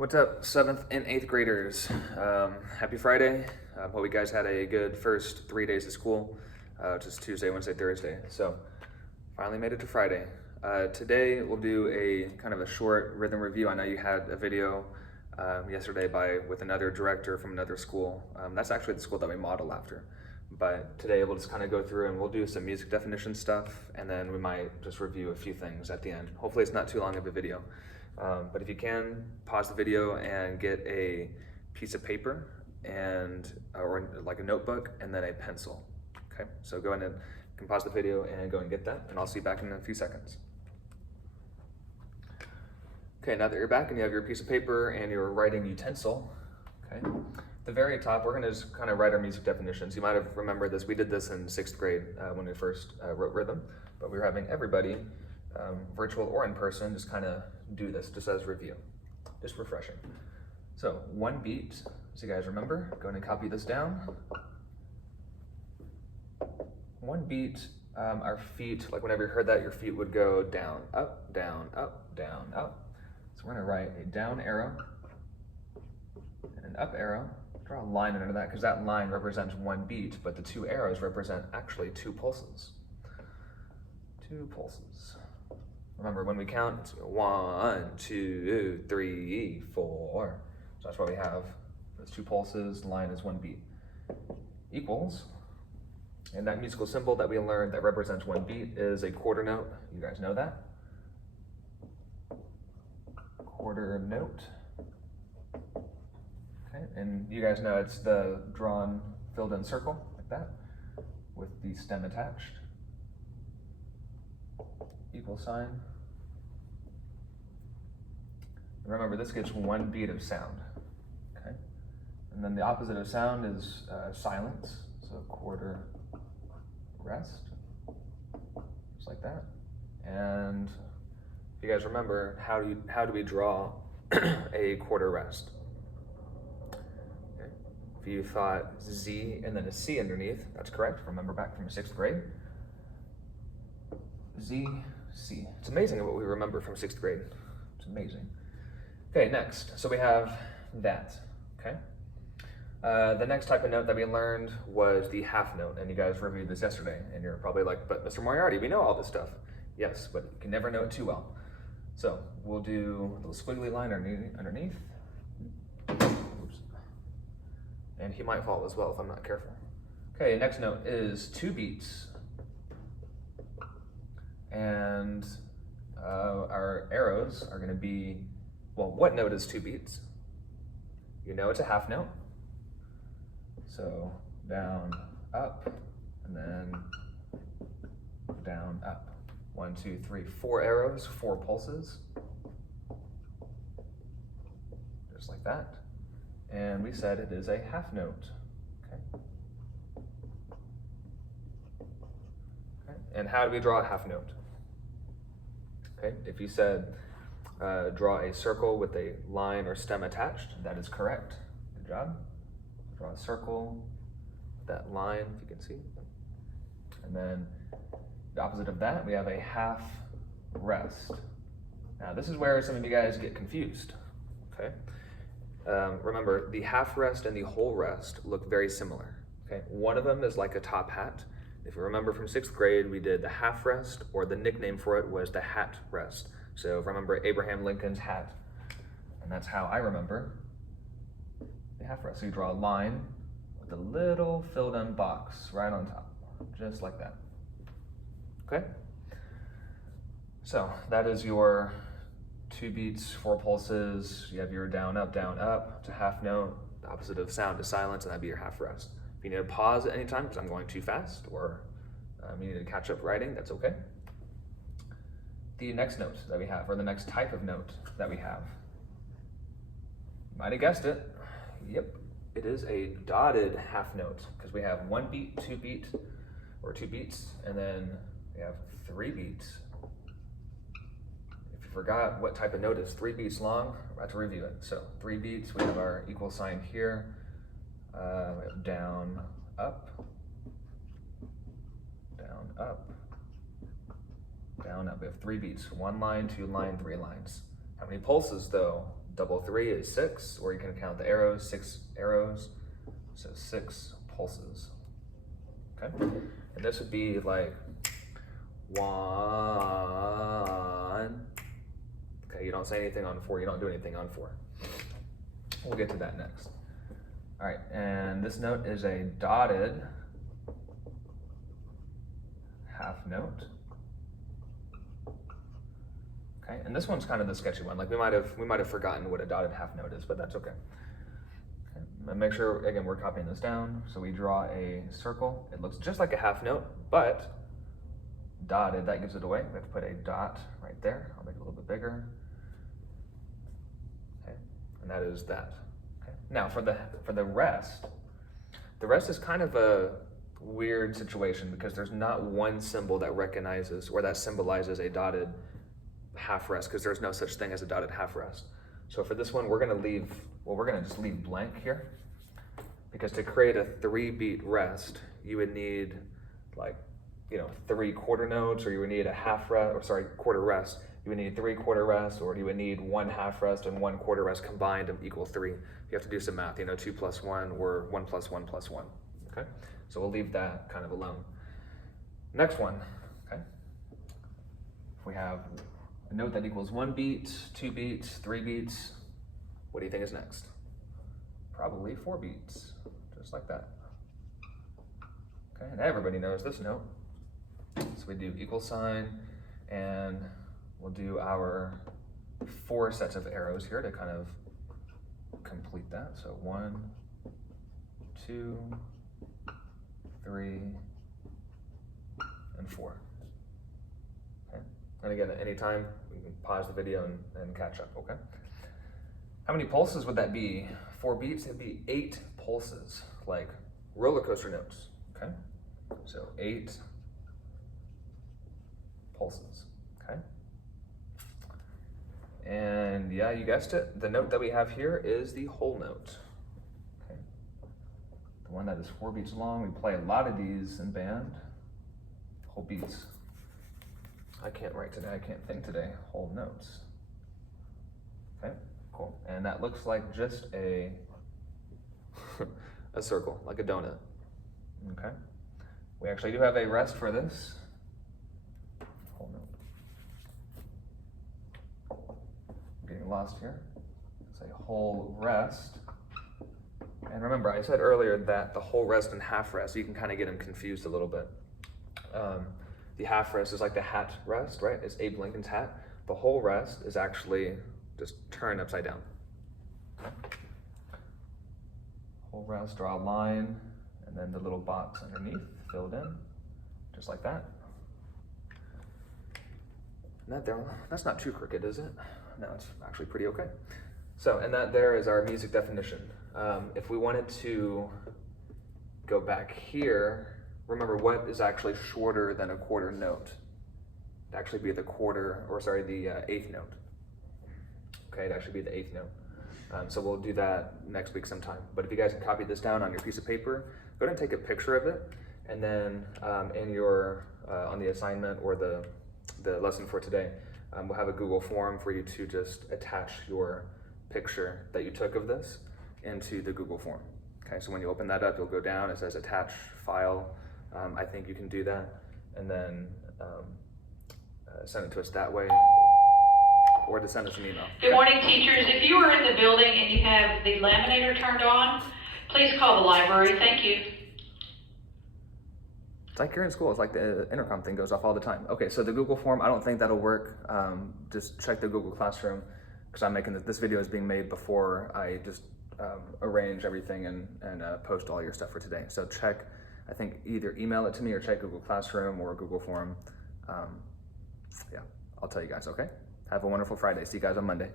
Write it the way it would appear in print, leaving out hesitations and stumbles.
What's up, 7th and 8th graders? Happy Friday. Hope you guys had a good first 3 days of school, which is Tuesday, Wednesday, Thursday. So, finally made it to Friday. Today, we'll do a kind of a short rhythm review. I know you had a video yesterday with another director from another school. That's actually the school that we model after. But today, we'll just kind of go through and we'll do some music definition stuff, and then we might just review a few things at the end. Hopefully, it's not too long of a video. But if you can, pause the video and get a piece of paper or like a notebook and then a pencil. Okay, so go ahead and you can pause the video and go and get that, and I'll see you back in a few seconds. Okay, now that you're back and you have your piece of paper and your writing utensil, okay, at the very top, we're gonna just kind of write our music definitions. You might have remembered this. We did this in 6th grade when we first wrote rhythm, but we were having everybody, virtual or in person, just kind of do this just as review, just refreshing. So 1 beat, so you guys remember, go ahead and copy this down. 1 beat, our feet, like whenever you heard that, your feet would go down, up, down, up, down, up. So we're gonna write a down arrow and an up arrow. Draw a line under that because that line represents 1 beat, but the 2 arrows represent actually 2 pulses. 2 pulses. Remember, when we count, it's 1, 2, 3, 4. So that's why we have those 2 pulses, the line is 1 beat. Equals, and that musical symbol that we learned that represents 1 beat is a quarter note. You guys know that? Quarter note. Okay, and you guys know it's the drawn, filled in circle, like that, with the stem attached. Equal sign. Remember, this gets 1 beat of sound, okay? And then the opposite of sound is silence, so quarter rest, just like that. And if you guys remember, how do we draw a quarter rest? Okay. If you thought Z and then a C underneath, that's correct. Remember back from 6th grade. Z, C. It's amazing what we remember from 6th grade. It's amazing. Okay, next. So we have that, okay? The next type of note that we learned was the half note, and you guys reviewed this yesterday, and you're probably like, but Mr. Moriarty, we know all this stuff. Yes, but you can never know it too well. So we'll do a little squiggly line underneath. Oops. And he might fall as well if I'm not careful. Okay, next note is 2 beats. And our arrows are gonna be, well, what note is 2 beats? You know it's a half note. So down, up, and then down, up. 1, 2, 3, 4 arrows, 4 pulses. Just like that. And we said it is a half note, okay? Okay. And how do we draw a half note? Okay, if you said draw a circle with a line or stem attached, that is correct. Good job. Draw a circle with that line, if you can see. And then the opposite of that, we have a half rest. Now this is where some of you guys get confused, okay? Remember, the half rest and the whole rest look very similar, okay? One of them is like a top hat. If you remember from 6th grade, we did the half rest, or the nickname for it was the hat rest. So remember Abraham Lincoln's hat, and that's how I remember the half rest. So you draw a line with a little filled in box right on top, just like that. Okay? So that is your 2 beats, 4 pulses. You have your down, up, to half note. The opposite of sound is silence, and that'd be your half rest. If you need to pause at any time because I'm going too fast, or you need to catch up writing, that's okay. The next note that we have, or the next type of note that we have, you might have guessed it. Yep, it is a dotted half note because we have 1 beat, 2 beat, or 2 beats, and then we have 3 beats. If you forgot what type of note is 3 beats long, we're about to review it. So 3 beats, we have our equal sign here. We have down, up, down, up, down, up. We have 3 beats, 1 line, 2 line, 3 lines. How many pulses though double 3 is 6, or you can count the arrows, 6 arrows, so 6 pulses. Okay, and this would be like 1. Okay, you don't say anything on 4, you don't do anything on 4. We'll get to that next. All right, and this note is a dotted half note. Okay, and this one's kind of the sketchy one. Like we might have forgotten what a dotted half note is, but that's okay. Okay. And make sure, again, we're copying this down. So we draw a circle. It looks just like a half note, but dotted, that gives it away. We have to put a dot right there. I'll make it a little bit bigger. Okay, and that is that. Okay. Now for the rest is kind of a weird situation because there's not one symbol that recognizes or that symbolizes a dotted half rest, because there's no such thing as a dotted half rest. So for this one, we're gonna just leave blank here, because to create a 3-beat rest, you would need like, 3 quarter notes, or you would need a quarter rest. You would need 3 quarter rest, or you would need 1 half rest and 1 quarter rest combined to equal 3. You have to do some math, 2 plus 1 or 1 plus 1 plus 1, okay? So we'll leave that kind of alone. Next one, okay? If we have a note that equals 1 beat, 2 beats, 3 beats, what do you think is next? Probably 4 beats, just like that. Okay, and everybody knows this note. So we do equal sign, and we'll do our 4 sets of arrows here to kind of complete that. So 1, 2, 3, and 4. Okay. And again, at any time, we can pause the video and catch up, okay? How many pulses would that be? 4 beats, it'd be 8 pulses, like roller coaster notes, okay? So 8 pulses, okay? And yeah, you guessed it, the note that we have here is the whole note, okay? The one that is 4 beats long. We play a lot of these in band, whole beats. I can't write today, I can't think today, whole notes. Okay, cool. And that looks like just a circle, like a donut. Okay. We actually do have a rest for this. Whole note. I'm getting lost here. It's a whole rest. And remember, I said earlier that the whole rest and half rest, you can kind of get them confused a little bit. The half rest is like the hat rest, right? It's Abe Lincoln's hat. The whole rest is actually just turned upside down. Whole rest, draw a line, and then the little box underneath, filled in, just like that. And that there, that's not too crooked, is it? No, it's actually pretty okay. So, and that there is our music definition. If we wanted to go back here, remember what is actually shorter than a quarter note? It'd actually be the eighth note. Okay, it'd actually be the 8th note. So we'll do that next week sometime. But if you guys can copy this down on your piece of paper, go ahead and take a picture of it, and then in your on the assignment or the lesson for today, we'll have a Google form for you to just attach your picture that you took of this into the Google form. Okay, so when you open that up, you'll go down, it says attach file. I think you can do that, and then send it to us that way, or to send us an email. Good morning, teachers. If you are in the building and you have the laminator turned on, please call the library. Thank you. It's like you're in school. It's like the intercom thing goes off all the time. Okay, so the Google form, I don't think that'll work. Just check the Google Classroom, because I'm making this video is being made before I just arrange everything and post all your stuff for today. So check, I think either email it to me or check Google Classroom or Google Form. Yeah, I'll tell you guys, okay? Have a wonderful Friday. See you guys on Monday.